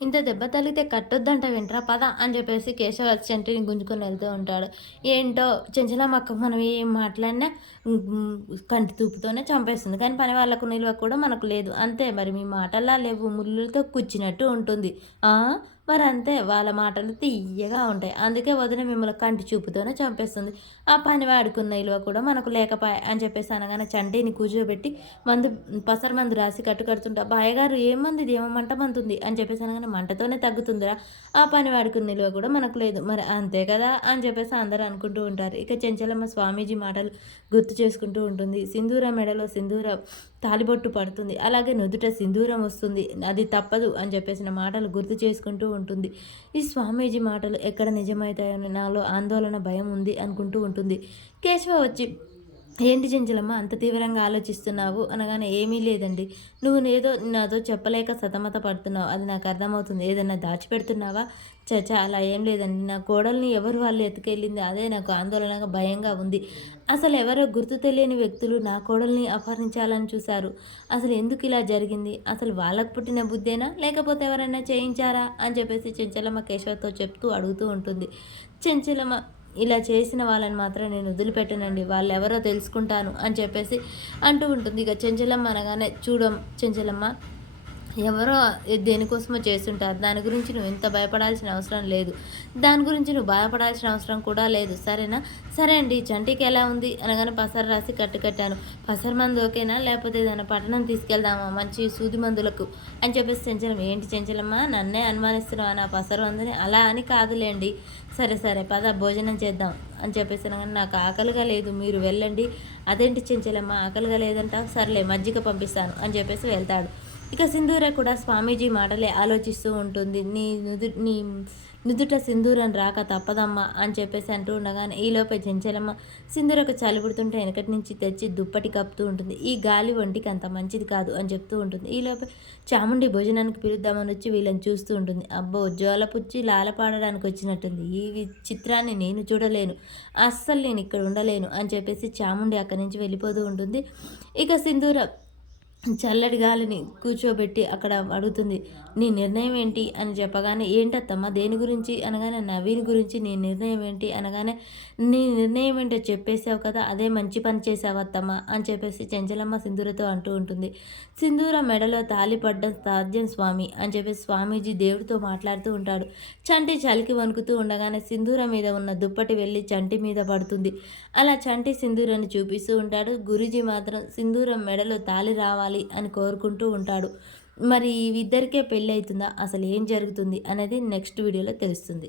ఇంత దెబ్బ తగిలితే కట్టొద్దంటావేంట్రా పద అని చెప్పేసి కేశవ్ చంటిని గుంజుకొని వెళ్తూ ఉంటాడు. ఏంటో చెంచలమ్మక్క మనం ఏం మాట్లాడినా కంటి చూపుతోనే చంపేస్తుంది. కానీ పని వాళ్ళకు నిలువ కూడా మనకు లేదు. అంతే మరి మీ మాటల్లా లేవు ముల్లులతో కుచ్చినట్టు ఉంటుంది. ఆ! మరంతే వాళ్ళ మాటలు తియ్యగా ఉంటాయి. అందుకే వదిన మిమ్మల్ని కంటి చూపుతోనే చంపేస్తుంది. ఆ పనివాడికున్న ఇలువ కూడా మనకు లేకపాయె అని చెప్పేసి అనగానే చంటిని కూర్చోబెట్టి మందు పసరు మందు రాసి కట్టుకడుతుంటే "అయ్యగారు ఏం మందు ఇది ఏమో మంట మంతుంది" అని చెప్పేసి అనగానే "మంటతోనే తగ్గుతుందిరా. ఆ పనివాడికున్న నిలువ కూడా మనకు లేదు. మరి అంతే కదా" అని చెప్పేసి అందరూ అనుకుంటూ ఉంటారు. ఇక చెంచలమ్మ స్వామీజీ మాటలు గుర్తు చేసుకుంటూ ఉంటుంది. సింధూర మెడలో సింధూర తాలిబొట్టు పడుతుంది. అలాగే నుదుట సింధూరం వస్తుంది. అది తప్పదు అని చెప్పేసిన మాటలు గుర్తు చేసుకుంటూ ఉంటుంది. ఈ స్వామీజీ మాటలు ఎక్కడ నిజమవుతాయని నాలో ఆందోళన భయం ఉంది అనుకుంటూ ఉంటుంది. కేశవ వచ్చి ఏంటి చెంచలమ్మ అంత తీవ్రంగా ఆలోచిస్తున్నావు అనగానే ఏమీ లేదండి. నువ్వు నాతో చెప్పలేక సతమత పడుతున్నావు. అది నాకు అర్థమవుతుంది. ఏదన్నా దాచిపెడుతున్నావా? చచ అలా ఏం లేదండి. నా కోడల్ని ఎవరు వాళ్ళు ఎత్తుకెళ్ళింది అదే నాకు ఆందోళనగా భయంగా ఉంది. అసలు ఎవరో గుర్తు తెలియని వ్యక్తులు నా కోడల్ని అపహరించాలని చూశారు. అసలు ఎందుకు ఇలా జరిగింది? అసలు వాళ్ళకు పుట్టిన బుద్ధేనా లేకపోతే ఎవరైనా చేయించారా అని చెప్పేసి చెంచలమ్మ కేశవతో చెప్తూ అడుగుతూ ఉంటుంది. చెంచలమ్మ ఇలా చేసిన వాళ్ళని మాత్రం నేను వదిలిపెట్టనండి. వాళ్ళెవరో తెలుసుకుంటాను అని చెప్పేసి అంటూ ఉంటుంది. ఇక చెంచలమ్మ అనగానే చెంచలమ్మ ఎవరో దేనికోసమో చేస్తుంటారు. దాని గురించి నువ్వు ఇంత భయపడాల్సిన అవసరం లేదు. దాని గురించి నువ్వు బాధపడాల్సిన అవసరం కూడా లేదు. సరేనా? సరే అండి. చంటికి ఎలా ఉంది అనగానే పసరు రాసి కట్టాను. పసరు మందు ఓకేనా? లేకపోతే ఏదైనా పట్టణం తీసుకెళ్దామా మంచి సూది మందులకు అని చెప్పేసి చెంచలం ఏంటి చెంచలమ్మ నన్నే అనుమానిస్తున్నావా నా పసరు మందుని? అలా అని కాదులేండి. సరే సరే పద భోజనం చేద్దాం అని చెప్పేసి అనగానే నాకు ఆకలిగా లేదు మీరు వెళ్ళండి. అదేంటి చెంచలమ్మ ఆకలిగా లేదంటావు? సర్లే మజ్జిగ పంపిస్తాను అని చెప్పేసి వెళ్తాడు. ఇక సింధూర కూడా స్వామీజీ మాటలే ఆలోచిస్తూ ఉంటుంది. నీ నుదుట సింధూరం రాక తప్పదమ్మా అని చెప్పేసి అంటూ ఉండగానే ఈలోపే చెంచలమ్మ సింధూరకు చలిపుడుతుంటే వెనకటి నుంచి తెచ్చి దుప్పటి కప్పుతూ ఉంటుంది. ఈ గాలి ఒంటికి అంత మంచిది కాదు అని చెప్తూ ఉంటుంది. ఈలోపే చాముండి భోజనానికి పిలుద్దామని వచ్చి వీళ్ళని చూస్తూ ఉంటుంది. అబ్బో జోలపుచ్చి లాలపాడడానికి వచ్చినట్టుంది. ఈ చిత్రాన్ని నేను చూడలేను. అస్సలు నేను ఇక్కడ ఉండలేను అని చెప్పేసి చాముండి అక్కడి నుంచి వెళ్ళిపోతూ ఉంటుంది. ఇక సింధూర చల్లటి గాలిని కూర్చోబెట్టి అక్కడ అడుగుతుంది. నీ నిర్ణయం ఏంటి అని చెప్పగానే ఏంటత్తమ్మా దేని గురించి అనగానే నవీన్ గురించి నీ నిర్ణయం ఏంటి అనగానే నీ నిర్ణయం ఏంటో చెప్పేసావు కదా అదే మంచి పని చేసావు అత్తమ్మ అని చెప్పేసి చెంచలమ్మ సింధూరతో అంటూ ఉంటుంది. సింధూర మెడలో తాలి పడ్డ సాధ్యం స్వామి అని చెప్పేసి స్వామీజీ దేవుడితో మాట్లాడుతూ ఉంటాడు. చంటి చలికి వణుకుతూ ఉండగానే సింధూర మీద ఉన్న దుప్పటి వెళ్ళి చంటి మీద పడుతుంది. అలా చంటి సింధూరాన్ని చూపిస్తూ ఉంటాడు. గురూజీ మాత్రం సింధూరం మెడలో తాలి రావాలి అని కోరుకుంటూ ఉంటాడు. మరి వీళ్ళిద్దరికే పెళ్ళి అవుతుందా? అసలు ఏం జరుగుతుంది అనేది నెక్స్ట్ వీడియోలో తెలుస్తుంది.